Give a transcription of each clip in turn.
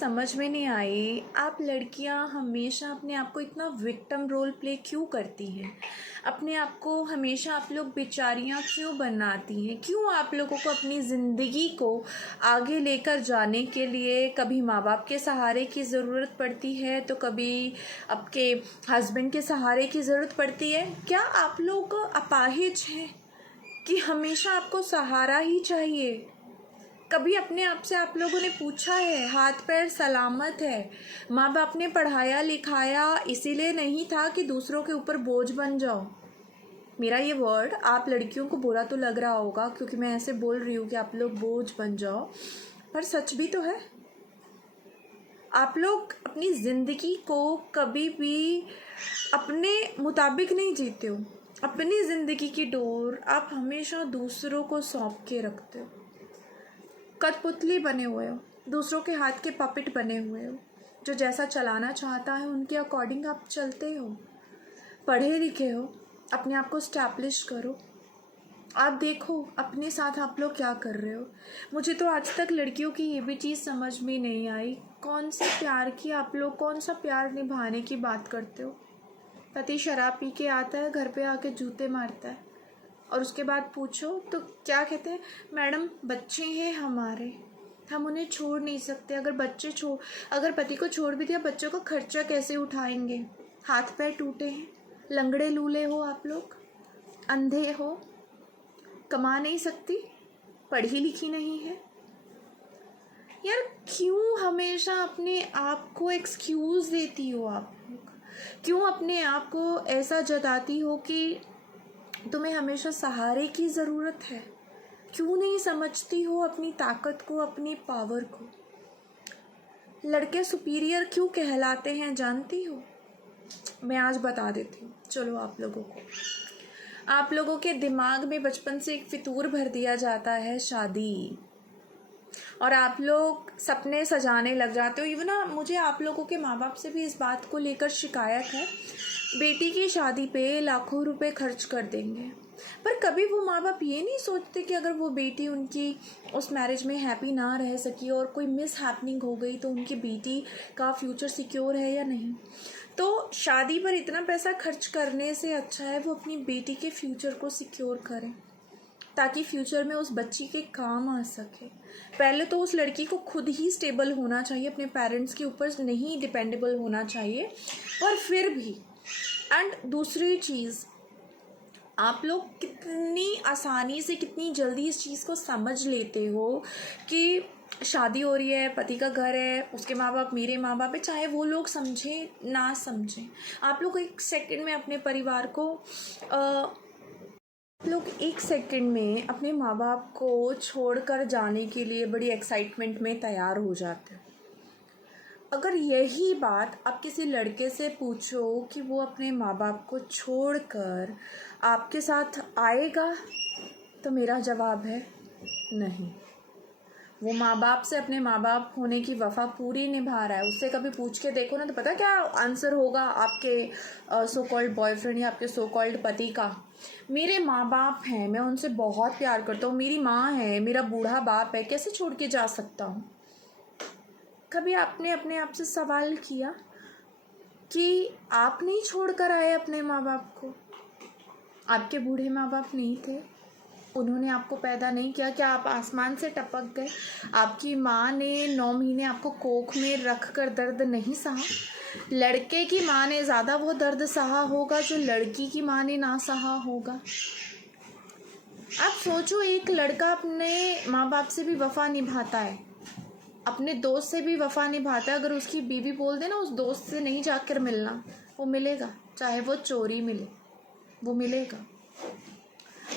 समझ में नहीं आई, आप लड़कियां हमेशा अपने आप को इतना विक्टिम रोल प्ले क्यों करती हैं? अपने आप को हमेशा आप लोग बेचारियां क्यों बनाती हैं? क्यों आप लोगों को अपनी ज़िंदगी को आगे लेकर जाने के लिए कभी माँ बाप के सहारे की ज़रूरत पड़ती है तो कभी आपके हस्बैंड के सहारे की ज़रूरत पड़ती है? क्या आप लोग अपाहिज हैं कि हमेशा आपको सहारा ही चाहिए? कभी अपने आप से आप लोगों ने पूछा है? हाथ पैर सलामत है, माँ बाप ने पढ़ाया लिखाया इसीलिए नहीं था कि दूसरों के ऊपर बोझ बन जाओ। मेरा ये वर्ड आप लड़कियों को बुरा तो लग रहा होगा क्योंकि मैं ऐसे बोल रही हूँ कि आप लोग बोझ बन जाओ, पर सच भी तो है। आप लोग अपनी ज़िंदगी को कभी भी अपने मुताबिक नहीं जीते हो। अपनी ज़िंदगी की डोर आप हमेशा दूसरों को सौंप के रखते हो। कठपुतली बने हुए हो, दूसरों के हाथ के पपेट बने हुए हो। जो जैसा चलाना चाहता है उनके अकॉर्डिंग आप चलते हो। पढ़े लिखे हो, अपने आप को स्टैब्लिश करो। आप देखो अपने साथ आप लोग क्या कर रहे हो। मुझे तो आज तक लड़कियों की ये भी चीज़ समझ में नहीं आई, कौन से प्यार की आप लोग कौन सा प्यार निभाने की बात करते हो। पति शराब पी के आता है, घर पे आके जूते मारता है और उसके बाद पूछो तो क्या कहते हैं, मैडम बच्चे हैं हमारे, हम उन्हें छोड़ नहीं सकते। अगर पति को छोड़ भी दिया, बच्चों का खर्चा कैसे उठाएंगे? हाथ पैर टूटे हैं, लंगड़े लूले हो आप लोग, अंधे हो, कमा नहीं सकती, पढ़ी लिखी नहीं है। यार क्यों हमेशा अपने आप को एक्सक्यूज़ देती हो आप लोग? क्यों अपने आप को ऐसा जताती हो कि तुम्हें हमेशा सहारे की ज़रूरत है? क्यों नहीं समझती हो अपनी ताकत को, अपनी पावर को? लड़के सुपीरियर क्यों कहलाते हैं जानती हो? मैं आज बता देती हूँ। चलो आप लोगों के दिमाग में बचपन से एक फितूर भर दिया जाता है शादी, और आप लोग सपने सजाने लग जाते हो। इवन ना मुझे आप लोगों के माँ बाप से भी इस बात को लेकर शिकायत है, बेटी की शादी पे लाखों रुपए खर्च कर देंगे, पर कभी वो माँ बाप ये नहीं सोचते कि अगर वो बेटी उनकी उस मैरिज में हैप्पी ना रह सकी और कोई मिस हैपनिंग हो गई तो उनकी बेटी का फ्यूचर सिक्योर है या नहीं। तो शादी पर इतना पैसा खर्च करने से अच्छा है वो अपनी बेटी के फ्यूचर को सिक्योर करें, ताकि फ्यूचर में उस बच्ची के काम आ सके। पहले तो उस लड़की को खुद ही स्टेबल होना चाहिए, अपने पेरेंट्स के ऊपर नहीं डिपेंडेबल होना चाहिए। और फिर भी एंड दूसरी चीज़, आप लोग कितनी आसानी से कितनी जल्दी इस चीज़ को समझ लेते हो कि शादी हो रही है, पति का घर है, उसके माँ बाप मेरे माँ बाप है, चाहे वो लोग समझें ना समझें। आप लोग एक सेकंड में अपने परिवार को लोग एक सेकंड में अपने माँ बाप को छोड़कर जाने के लिए बड़ी एक्साइटमेंट में तैयार हो जाते हैं। अगर यही बात आप किसी लड़के से पूछो कि वो अपने माँ बाप को छोड़कर आपके साथ आएगा, तो मेरा जवाब है नहीं। वो माँ बाप से अपने माँ बाप होने की वफ़ा पूरी निभा रहा है। उससे कभी पूछ के देखो ना, तो पता क्या आंसर होगा आपके सो कॉल्ड बॉयफ्रेंड या आपके सो कॉल्ड पति का। मेरे माँ बाप हैं, मैं उनसे बहुत प्यार करता हूँ, मेरी माँ है, मेरा बूढ़ा बाप है, कैसे छोड़ के जा सकता हूँ? कभी आपने अपने आप से सवाल किया कि आप नहीं छोड़ कर आए अपने माँ बाप को? आपके बूढ़े माँ बाप नहीं थे? उन्होंने आपको पैदा नहीं किया? क्या आप आसमान से टपक गए? आपकी माँ ने 9 महीने आपको कोख में रख कर दर्द नहीं सहा? लड़के की माँ ने ज़्यादा वो दर्द सहा होगा जो लड़की की माँ ने ना सहा होगा। आप सोचो, एक लड़का अपने माँ बाप से भी वफ़ा निभाता है, अपने दोस्त से भी वफ़ा निभाता है। अगर उसकी बीवी बोल दे ना उस दोस्त से नहीं जाकर मिलना, वो मिलेगा, चाहे वो चोरी मिले, वो मिलेगा।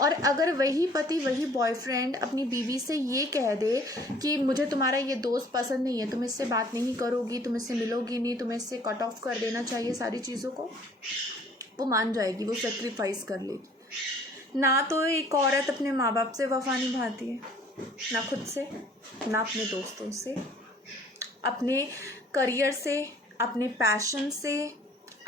और अगर वही पति, वही बॉयफ्रेंड अपनी बीवी से ये कह दे कि मुझे तुम्हारा ये दोस्त पसंद नहीं है, तुम इससे बात नहीं करोगी, तुम इससे मिलोगी नहीं, तुम्हें इससे कट ऑफ कर देना चाहिए सारी चीज़ों को, वो मान जाएगी, वो सेक्रीफाइस कर लेगी। ना तो एक औरत अपने माँ बाप से वफ़ा निभाती है, ना खुद से, ना अपने दोस्तों से, अपने करियर से, अपने पैशन से,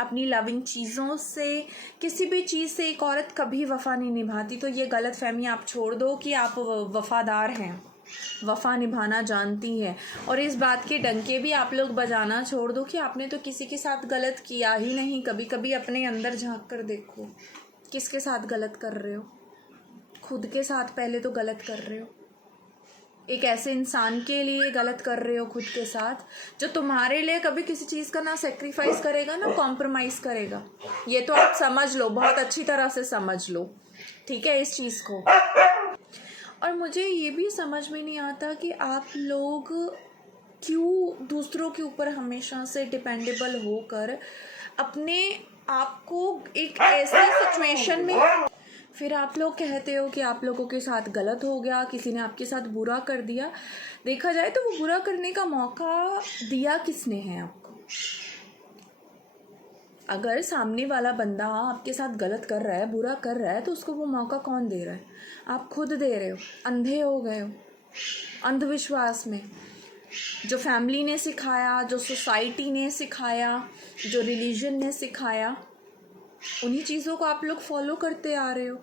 अपनी लविंग चीज़ों से, किसी भी चीज़ से एक औरत कभी वफ़ा नहीं निभाती। तो ये गलत फहमी आप छोड़ दो कि आप वफ़ादार हैं। वफ़ा निभाना जानती हैं। और इस बात के डंके भी आप लोग बजाना छोड़ दो कि आपने तो किसी के साथ गलत किया ही नहीं। कभी कभी अपने अंदर झांक कर देखो, किसके साथ गलत कर रहे हो? खुद के साथ पहले तो गलत कर रहे हो। एक ऐसे इंसान के लिए गलत कर रहे हो खुद के साथ, जो तुम्हारे लिए कभी किसी चीज़ का ना सेक्रीफाइस करेगा ना कॉम्प्रोमाइज़ करेगा। ये तो आप समझ लो, बहुत अच्छी तरह से समझ लो, ठीक है, इस चीज़ को। और मुझे ये भी समझ में नहीं आता कि आप लोग क्यों दूसरों के ऊपर हमेशा से डिपेंडेबल होकर अपने आप को एक ऐसी सिचुएशन में, फिर आप लोग कहते हो कि आप लोगों के साथ गलत हो गया, किसी ने आपके साथ बुरा कर दिया। देखा जाए तो वो बुरा करने का मौका दिया किसने है आपको? अगर सामने वाला बंदा आपके साथ गलत कर रहा है, बुरा कर रहा है, तो उसको वो मौका कौन दे रहा है? आप खुद दे रहे हो। अंधे हो गए हो अंधविश्वास में। जो फैमिली ने सिखाया, जो सोसाइटी ने सिखाया, जो रिलीजन ने सिखाया, उन्हीं चीज़ों को आप लोग फॉलो करते आ रहे हो।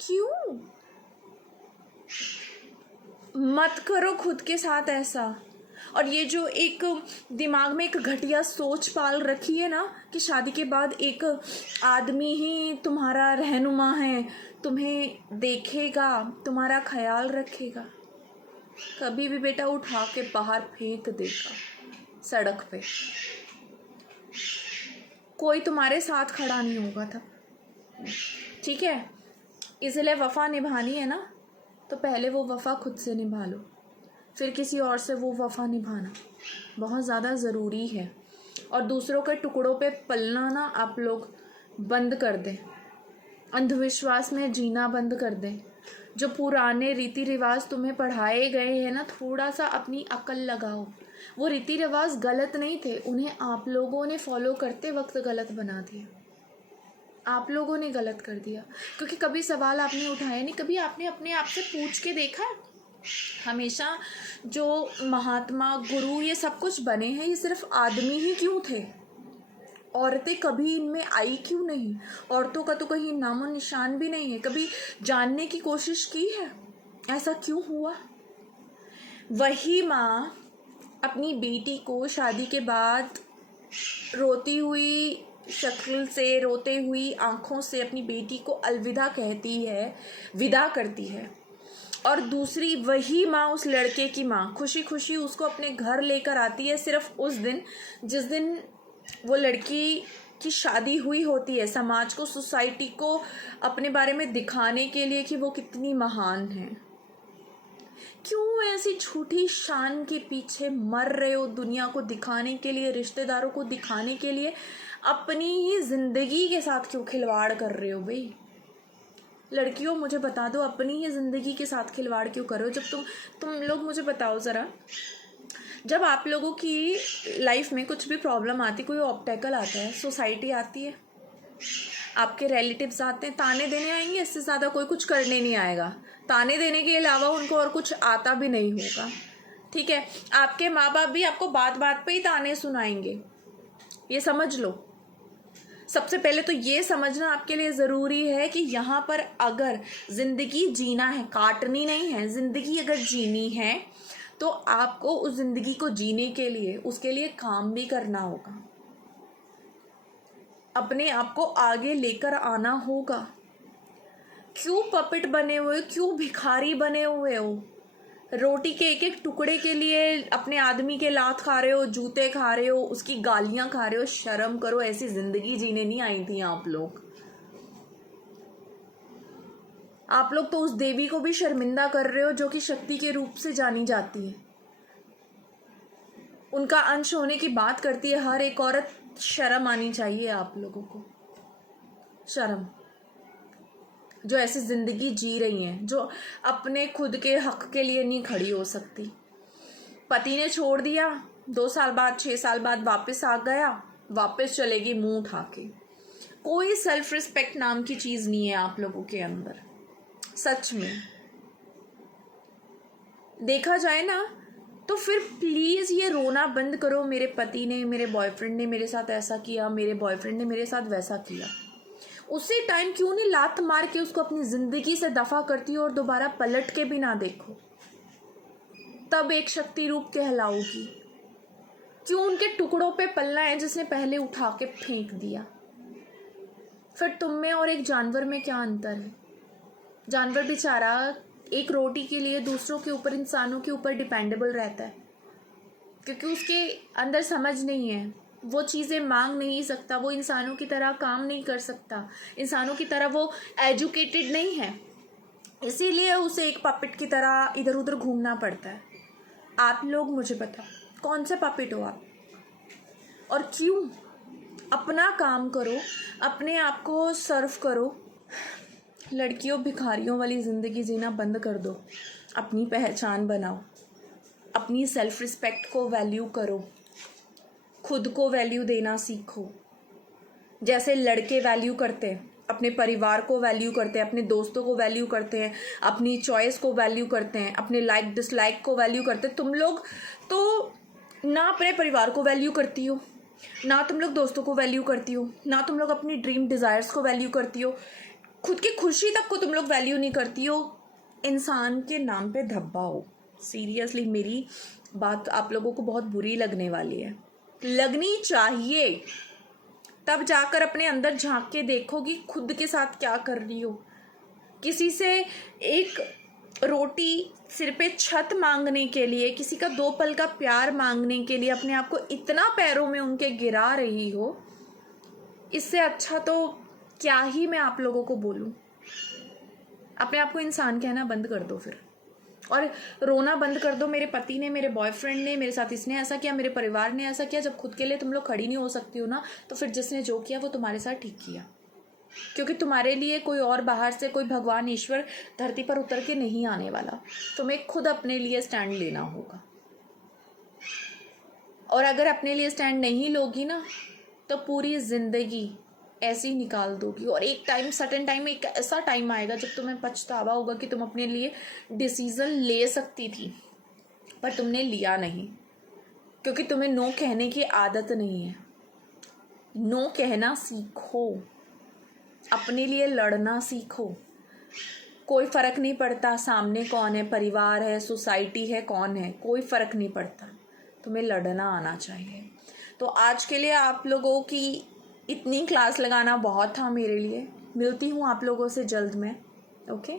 क्यों? मत करो खुद के साथ ऐसा। और ये जो एक दिमाग में एक घटिया सोच पाल रखी है ना कि शादी के बाद एक आदमी ही तुम्हारा रहनुमा है, तुम्हें देखेगा, तुम्हारा ख्याल रखेगा, कभी भी बेटा उठा के बाहर फेंक देगा सड़क पे। कोई तुम्हारे साथ खड़ा नहीं होगा तब, ठीक है? इसलिए वफ़ा निभानी है ना, तो पहले वो वफ़ा खुद से निभा लो, फिर किसी और से वो वफ़ा निभाना बहुत ज़्यादा ज़रूरी है। और दूसरों के टुकड़ों पे पलना ना आप लोग बंद कर दें, अंधविश्वास में जीना बंद कर दें। जो पुराने रीति रिवाज तुम्हें पढ़ाए गए हैं ना, थोड़ा सा अपनी अकल लगाओ। वो रीति रिवाज गलत नहीं थे, उन्हें आप लोगों ने फॉलो करते वक्त गलत बना दिया। आप लोगों ने गलत कर दिया, क्योंकि कभी सवाल आपने उठाया नहीं, कभी आपने अपने आप से पूछ के देखा? हमेशा जो महात्मा, गुरु, ये सब कुछ बने हैं, ये सिर्फ आदमी ही क्यों थे? औरतें कभी इनमें आई क्यों नहीं? औरतों का तो कहीं नामो निशान भी नहीं है। कभी जानने की कोशिश की है ऐसा क्यों हुआ? वही माँ अपनी बेटी को शादी के बाद रोती हुई शक्ल से, रोते हुई आंखों से अपनी बेटी को अलविदा कहती है, विदा करती है। और दूसरी वही माँ, उस लड़के की माँ, खुशी खुशी उसको अपने घर लेकर आती है सिर्फ उस दिन जिस दिन वो लड़की की शादी हुई होती है, समाज को, सोसाइटी को अपने बारे में दिखाने के लिए कि वो कितनी महान है। क्यों ऐसी झूठी शान के पीछे मर रहे हो? दुनिया को दिखाने के लिए, रिश्तेदारों को दिखाने के लिए अपनी ही जिंदगी के साथ क्यों खिलवाड़ कर रहे हो भाई? लड़कियों मुझे बता दो, अपनी ही ज़िंदगी के साथ खिलवाड़ क्यों करो? जब तुम लोग मुझे बताओ ज़रा, जब आप लोगों की लाइफ में कुछ भी प्रॉब्लम आती, कोई ऑब्स्टेकल आता है, सोसाइटी आती है, आपके रिलेटिव्स आते हैं, ताने देने आएंगे, इससे ज़्यादा कोई कुछ करने नहीं आएगा। ताने देने के अलावा उनको और कुछ आता भी नहीं होगा, ठीक है? आपके माँ बाप भी आपको बात बात पे ही ताने सुनाएंगे, ये समझ लो। सबसे पहले तो ये समझना आपके लिए ज़रूरी है कि यहाँ पर अगर ज़िंदगी जीना है, काटनी नहीं है, ज़िंदगी अगर जीनी है तो आपको उस ज़िंदगी को जीने के लिए, उसके लिए काम भी करना होगा, अपने आप को आगे लेकर आना होगा। क्यों पपेट बने हुए, क्यों भिखारी बने हुए हो? रोटी के एक एक टुकड़े के लिए अपने आदमी के लात खा रहे हो, जूते खा रहे हो, उसकी गालियां खा रहे हो। शर्म करो, ऐसी जिंदगी जीने नहीं आई थी आप लोग। आप लोग तो उस देवी को भी शर्मिंदा कर रहे हो जो कि शक्ति के रूप से जानी जाती है, उनका अंश होने की बात करती है हर एक औरत। शर्म आनी चाहिए आप लोगों को, शर्म, जो ऐसी ज़िंदगी जी रही हैं, जो अपने खुद के हक के लिए नहीं खड़ी हो सकती। पति ने छोड़ दिया, 2 साल बाद, 6 साल बाद वापस आ गया, वापस चलेगी मुंह उठा के। कोई सेल्फ रिस्पेक्ट नाम की चीज़ नहीं है आप लोगों के अंदर, सच में देखा जाए ना। तो फिर प्लीज़ ये रोना बंद करो, मेरे पति ने, मेरे बॉयफ्रेंड ने मेरे साथ ऐसा किया, मेरे बॉयफ्रेंड ने मेरे साथ वैसा किया। उसी टाइम क्यों नहीं लात मार के उसको अपनी ज़िंदगी से दफ़ा करती हो और दोबारा पलट के भी ना देखो? तब एक शक्ति रूप कहलाओगी? क्यों उनके टुकड़ों पे पलना है जिसने पहले उठा के फेंक दिया? फिर तुम में और एक जानवर में क्या अंतर है? जानवर बेचारा एक रोटी के लिए दूसरों के ऊपर, इंसानों के ऊपर डिपेंडेबल रहता है, क्योंकि उसके अंदर समझ नहीं है, वो चीज़ें मांग नहीं सकता, वो इंसानों की तरह काम नहीं कर सकता, इंसानों की तरह वो एजुकेटेड नहीं है, इसीलिए उसे एक पपेट की तरह इधर उधर घूमना पड़ता है। आप लोग मुझे बताओ कौन से पपेट हो आप, और क्यों? अपना काम करो, अपने आप को सर्व करो। लड़कियों भिखारियों वाली ज़िंदगी जीना बंद कर दो, अपनी पहचान बनाओ, अपनी सेल्फ रिस्पेक्ट को वैल्यू करो, खुद को वैल्यू देना सीखो। जैसे लड़के वैल्यू करते हैं, अपने परिवार को वैल्यू करते हैं, अपने दोस्तों को वैल्यू करते हैं, अपनी चॉइस को वैल्यू करते हैं, अपने लाइक डिसलाइक को वैल्यू करते हैं, तुम लोग तो ना अपने परिवार को वैल्यू करती हो, ना तुम लोग दोस्तों को वैल्यू करती हो, ना तुम लोग अपनी ड्रीम डिज़ायर्स को वैल्यू करती हो, खुद की खुशी तक को तुम लोग वैल्यू नहीं करती हो। इंसान के नाम पे धब्बा हो। सीरियसली मेरी बात आप लोगों को बहुत बुरी लगने वाली है, लगनी चाहिए, तब जाकर अपने अंदर झांक के देखोगी खुद के साथ क्या कर रही हो। किसी से एक रोटी, सिर पे छत मांगने के लिए, किसी का 2 पल का प्यार मांगने के लिए अपने आप को इतना पैरों में उनके गिरा रही हो, इससे अच्छा तो क्या ही मैं आप लोगों को बोलूं। अपने आप को इंसान कहना बंद कर दो फिर, और रोना बंद कर दो, मेरे पति ने, मेरे बॉयफ्रेंड ने, मेरे साथ इसने ऐसा किया, मेरे परिवार ने ऐसा किया। जब खुद के लिए तुम लोग खड़ी नहीं हो सकती हो ना, तो फिर जिसने जो किया वो तुम्हारे साथ ठीक किया, क्योंकि तुम्हारे लिए कोई और बाहर से कोई भगवान ईश्वर धरती पर उतर के नहीं आने वाला। तुम्हें खुद अपने लिए स्टैंड लेना होगा, और अगर अपने लिए स्टैंड नहीं लोगी ना, तो पूरी ज़िंदगी ऐसे ही निकाल दोगी। और एक टाइम, सडन टाइम, एक ऐसा टाइम आएगा जब तुम्हें पछतावा होगा कि तुम अपने लिए डिसीज़न ले सकती थी पर तुमने लिया नहीं, क्योंकि तुम्हें नो कहने की आदत नहीं है। नो कहना सीखो, अपने लिए लड़ना सीखो। कोई फ़र्क नहीं पड़ता सामने कौन है, परिवार है, सोसाइटी है, कौन है, कोई फ़र्क नहीं पड़ता, तुम्हें लड़ना आना चाहिए। तो आज के लिए आप लोगों की इतनी क्लास लगाना बहुत था मेरे लिए। मिलती हूँ आप लोगों से जल्द में। ओके।